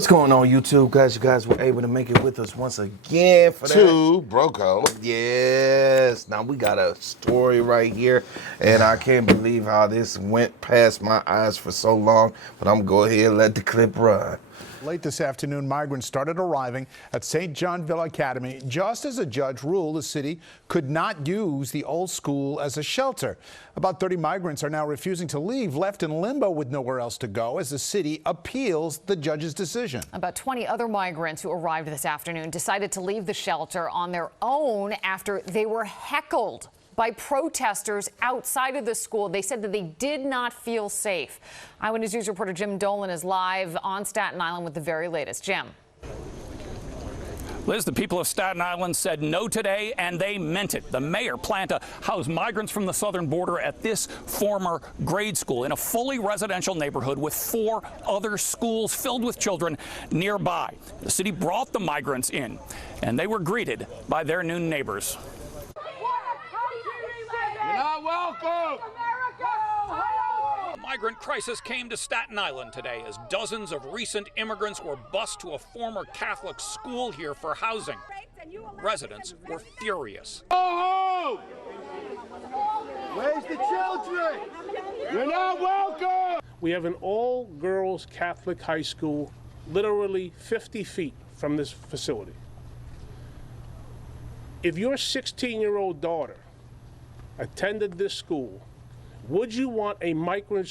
What's going on, YouTube? Guys, you guys were able to make it with us once again for that. To Broco. Yes. Now we got a story right here, and I can't believe how this went past my eyes for so long, but I'm going to go ahead and let the clip run. Late this afternoon, migrants started arriving at St. Johnville Academy just as a judge ruled the city could not use the old school as a shelter. About 30 migrants are now refusing to leave, left in limbo with nowhere else to go as the city appeals the judge's decision. About 20 other migrants who arrived this afternoon decided to leave the shelter on their own after they were heckled by protesters outside of the school. They said that they did not feel safe. Eyewitness News reporter Jim Dolan is live on Staten Island with the very latest. Jim. Liz, the people of Staten Island said no today, and they meant it. The mayor planned to house migrants from the southern border at this former grade school in a fully residential neighborhood with 4 other schools filled with children nearby. The city brought the migrants in, and they were greeted by their new neighbors. You're not welcome! A migrant crisis came to Staten Island today as dozens of recent immigrants were bused to a former Catholic school here for housing. Residents were furious. Go home! Where's the children? You're not welcome! We have an all-girls Catholic high school literally 50 feet from this facility. If your 16-year-old daughter attended this school, would you want a migrant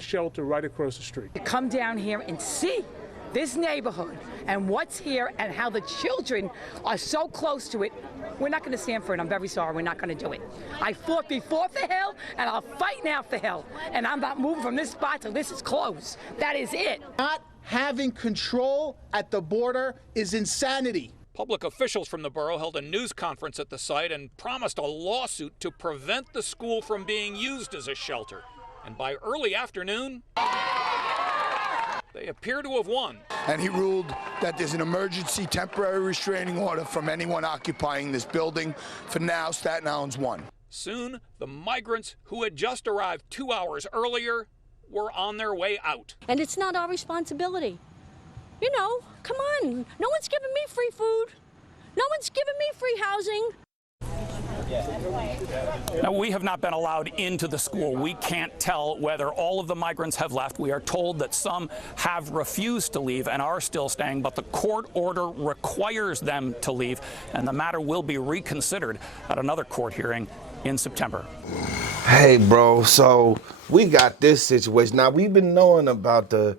shelter right across the street? Come down here and see this neighborhood and what's here and how the children are so close to it. We're not going to stand for it. I'm very sorry. We're not going to do it. I fought before for Hill, and I'll fight now for Hill. And I'm not moving from this spot till this is closed. That is it. Not having control at the border is insanity. Public officials from the borough held a news conference at the site and promised a lawsuit to prevent the school from being used as a shelter. And by early afternoon, they appear to have won. And he ruled that there's an emergency temporary restraining order from anyone occupying this building. For now, Staten Island's won. Soon, the migrants who had just arrived 2 hours earlier were on their way out. And it's not our responsibility. You know, come on. No one's giving me free food. No one's giving me free housing. Now, we have not been allowed into the school. We can't tell whether all of the migrants have left. We are told that some have refused to leave and are still staying, but the court order requires them to leave, and the matter will be reconsidered at another court hearing in September. Hey, bro, so we got this situation. Now, we've been knowing about the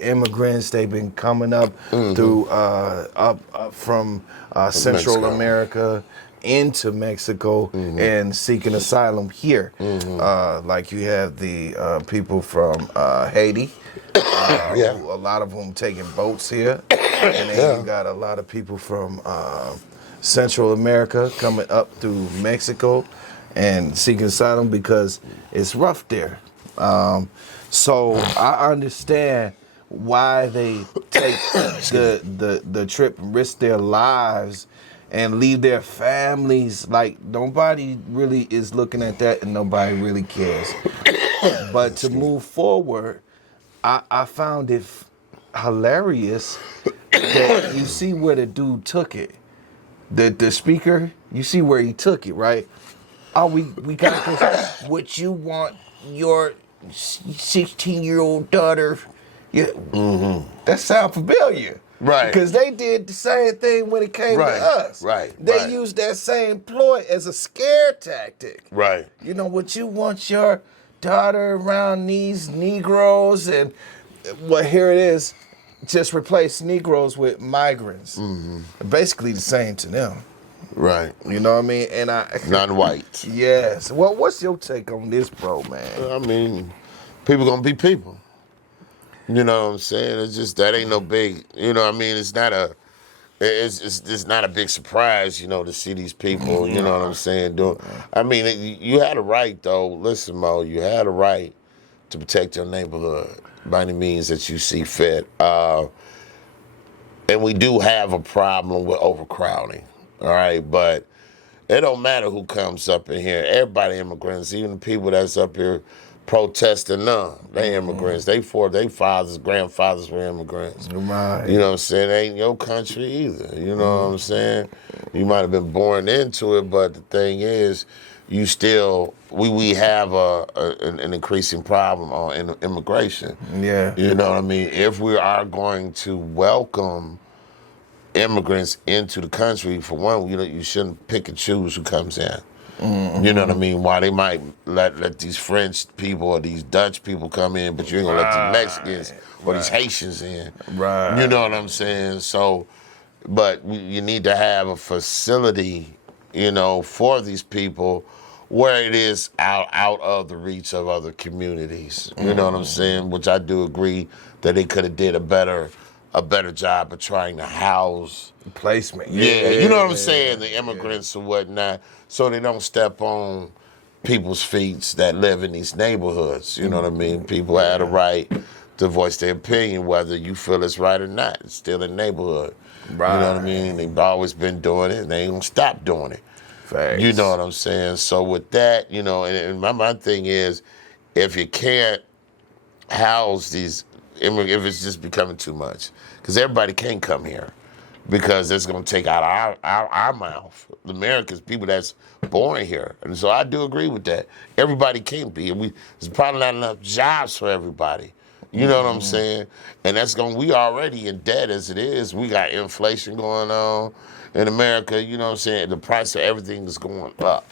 immigrants. They've been coming up through up from Central America into Mexico and seeking asylum here. Like you have the people from Haiti, who, a lot of them taking boats here, and then you got a lot of people from Central America coming up through Mexico and seeking asylum because it's rough there. So I understand why they take the trip and risk their lives and leave their families. Like, nobody really is looking at that and nobody really cares. But to move forward, I found it hilarious that you see where the dude took it. The speaker, you see where he took it, right? Oh, we got this. What you want your 16-year-old daughter? Yeah, that sounds familiar. Right. Because they did the same thing when it came to us. Right. They used that same ploy as a scare tactic. Right. You know, what you want your daughter around these Negroes, and well, here it is. Just replace Negroes with migrants. Basically the same to them. Right. You know what I mean? And Non-white. Yes. Well, what's your take on this, bro, man? I mean, people gonna be people. You know what I'm saying? It's just, that ain't no big, you know what I mean? It's not a big surprise, you know, to see these people, you know what I'm saying? I mean, you had a right, though. Listen, Mo, you had a right to protect your neighborhood by any means that you see fit. And we do have a problem with overcrowding, all right? But it don't matter who comes up in here. Everybody immigrants, even the people that's up here protesting none. They immigrants. They fathers, grandfathers were immigrants. Right. You know what I'm saying? It ain't your country either. You know what I'm saying? You might have been born into it, but the thing is, you still we have an increasing problem on immigration. Yeah. You know what I mean? If we are going to welcome immigrants into the country, for one, you shouldn't pick and choose who comes in. You know what I mean? Why they might let these French people or these Dutch people come in, but you ain't gonna let these Mexicans or these Haitians in. Right. You know what I'm saying? So, but you need to have a facility, for these people where it is out of the reach of other communities. You know what I'm saying? Which I do agree that they could have did a better job of trying to house placement. Yeah, you know what I'm saying? The immigrants or whatnot, so they don't step on people's feet that live in these neighborhoods. You know what I mean? People have a right to voice their opinion, whether you feel it's right or not. It's still a neighborhood. Right. You know what I mean? They've always been doing it, and they ain't gonna stop doing it. Facts. You know what I'm saying? So with that, and my thing is, if you can't house these immigrants, if it's just becoming too much, because everybody can't come here, because it's going to take out our mouth. The Americans, people that's born here. And so I do agree with that. Everybody can't be. There's probably not enough jobs for everybody. You know what I'm saying? And we already in debt as it is. We got inflation going on in America. You know what I'm saying? The price of everything is going up.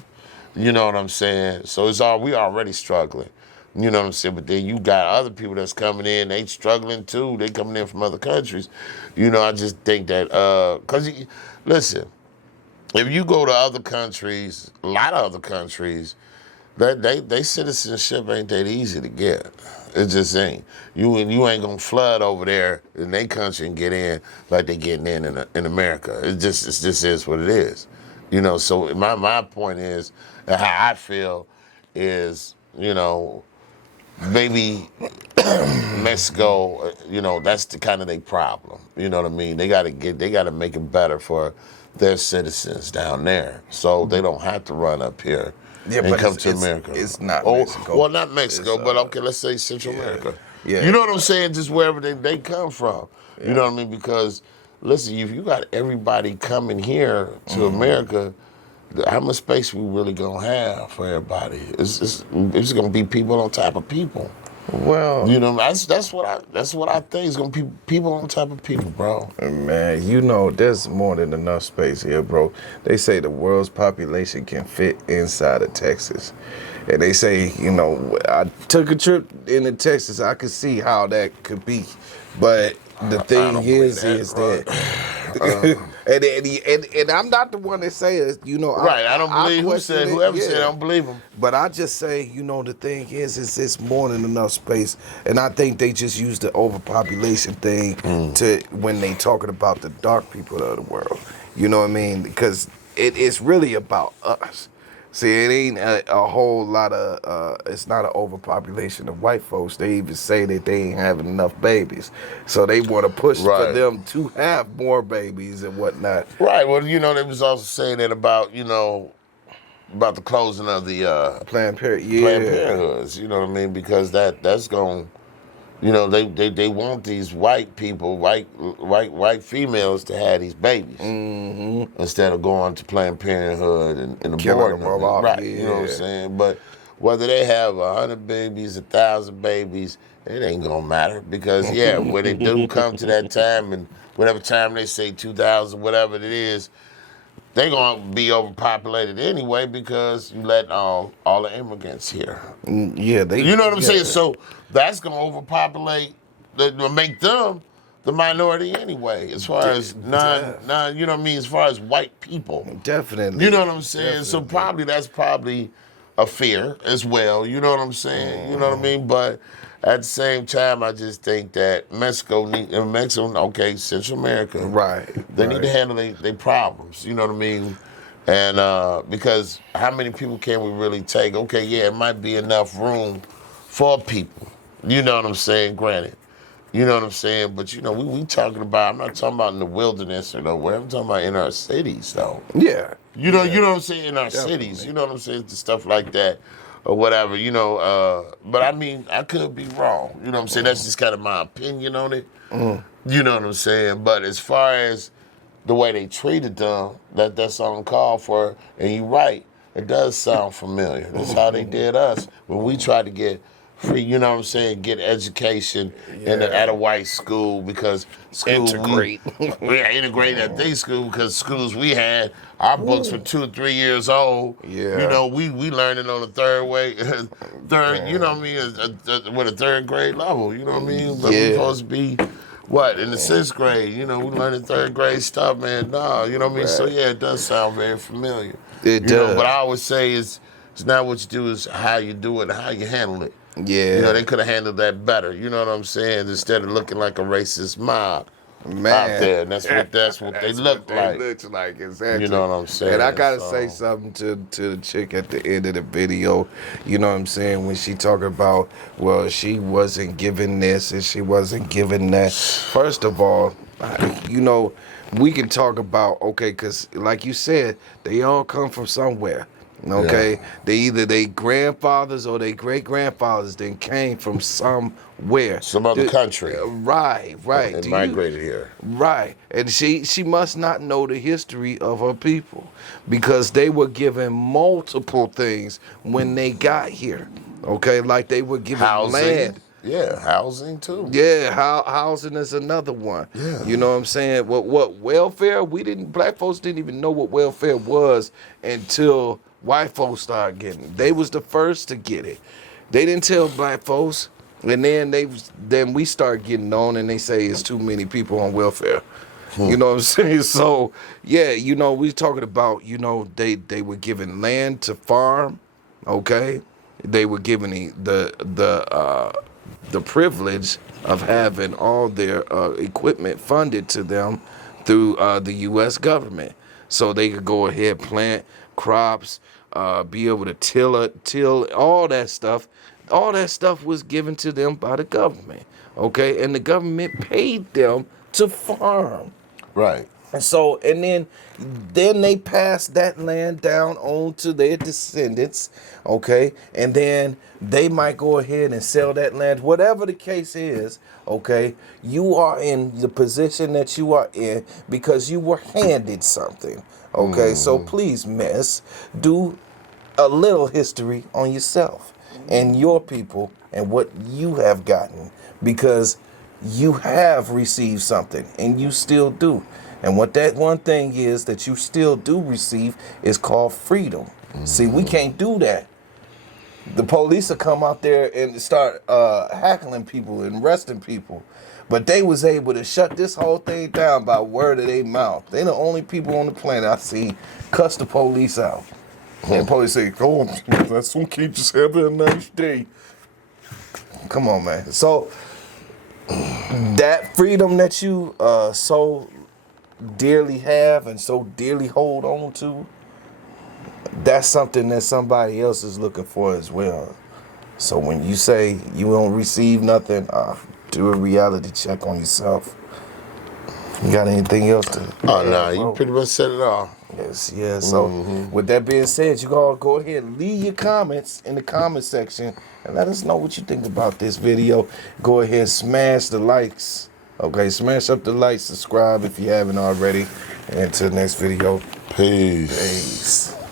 You know what I'm saying? So we already struggling. You know what I'm saying? But then you got other people that's coming in, they struggling too. They coming in from other countries. I just think that, because, listen, if you go to other countries, a lot of other countries, they citizenship ain't that easy to get. It just ain't. You ain't gonna flood over there in their country and get in like they getting in America. It just is what it is. So my point is, how I feel is, maybe Mexico, that's the kind of their problem. You know what I mean? They gotta make it better for their citizens down there, so they don't have to run up here and come to America. It's not Mexico. Well, not Mexico, but okay, let's say Central America. Yeah. You know what I'm saying? Just wherever they come from. You know what I mean? Because listen, if you got everybody coming here to America, how much space we really gonna have for everybody? It's gonna be people on top of people. Well, that's what I think. It's gonna be people on top of people, bro. Man, there's more than enough space here, bro. They say the world's population can fit inside of Texas. And they say, I took a trip into Texas. I could see how that could be. But the thing is that and I'm not the one that say it, Right, I don't believe whoever said I don't believe him. But I just say, the thing is it's more than enough space. And I think they just use the overpopulation thing to when they talking about the dark people of the world. You know what I mean? Because it's really about us. See, it ain't a whole lot of, it's not an overpopulation of white folks. They even say that they ain't having enough babies. So they want to push for them to have more babies and whatnot. Right. Well, they was also saying that about the closing of the Planned Parenthood. Planned Parenthoods. You know what I mean? Because that's going, they want these white people, white females to have these babies instead of going to Planned Parenthood and aborting them. Right. You know what I'm saying? But whether they have 100 babies, 1,000 babies, it ain't gonna matter because when they do come to that time and whatever time they say 2,000, whatever it is, they're gonna be overpopulated anyway because you let all the immigrants here. You know what I'm saying? So that's gonna overpopulate, make them the minority anyway, as far as non, you know what I mean, as far as white people. Definitely. You know what I'm saying? Definitely. So that's probably a fear as well. You know what I'm saying? You know what I mean? But at the same time, I just think that Mexico, Central America, they need to handle their problems. You know what I mean? And because how many people can we really take? Okay, it might be enough room for people. You know what I'm saying? Granted. You know what I'm saying? But, we talking about, I'm not talking about in the wilderness or nowhere. I'm talking about in our cities, though. Yeah. You know what I'm saying? In our cities. You know what I'm saying? Stuff like that. or whatever, you know. But I mean, I could be wrong. You know what I'm saying? That's just kind of my opinion on it. You know what I'm saying? But as far as the way they treated them, that's uncalled for. And you're right, it does sound familiar. That's how they did us when we tried to get free, you know what I'm saying, get education at a white school, because Integrate. We integrate at these school, because schools we had, our books were 2 or 3 years old. Yeah. You know, we learning on the third, you know what I mean, with a third grade level, you know what I mean? But we supposed to be, what, in the 6th grade, you know, we learning 3rd grade stuff, man, nah, you know what I mean? So yeah, it does sound very familiar. It you does. know, but I always say it's not what you do, it's how you do it and how you handle it. Yeah. You know, they could have handled that better. You know what I'm saying? Instead of looking like a racist mob out there. And that's what they look like. Looks like, exactly. You know what I'm saying? And I gotta say something to the chick at the end of the video. You know what I'm saying? When she talking about, well, she wasn't given this and she wasn't given that. First of all, you know, we can talk about, okay, because like you said, they all come from somewhere. Okay, they either they grandfathers or they great grandfathers then came from somewhere, some other country. Right. And migrated here. Right, and she must not know the history of her people, because they were given multiple things when they got here. Okay, like they were given land. Yeah, housing too. Yeah, housing is another one. Yeah. You know what I'm saying? What welfare? Black folks didn't even know what welfare was until white folks started getting it. They was the first to get it. They didn't tell black folks, and then we start getting on, and they say it's too many people on welfare. You know what I'm saying? So yeah, you know, we talking about, you know, they were given land to farm. Okay, they were given the privilege of having all their equipment funded to them through the U.S. government, so they could go ahead, plant crops, be able to till all that stuff. All that stuff was given to them by the government, okay? And the government paid them to farm. Right. And so, and then they passed that land down on to their descendants, okay? And then they might go ahead and sell that land, whatever the case is, okay? You are in the position that you are in because you were handed something, okay? So please, miss, do a little history on yourself and your people and what you have gotten, because you have received something and you still do. And what that one thing is that you still do receive is called freedom. See, we can't do that. The police will come out there and start hackling people and arresting people. But they was able to shut this whole thing down by word of their mouth. They the only people on the planet I see cuss the police out. And the police say, go on, that's okay, just have a nice day. Come on, man. So that freedom that you so dearly have and so dearly hold on to, that's something that somebody else is looking for as well. So when you say you don't receive nothing, do a reality check on yourself. You got anything else to? Oh no, you pretty much said it all. Yes, yeah. So with that being said, you all go ahead and leave your comments in the comment section and let us know what you think about this video. Go ahead and smash the likes. Okay, smash up the likes, subscribe if you haven't already. And until the next video, peace. Peace.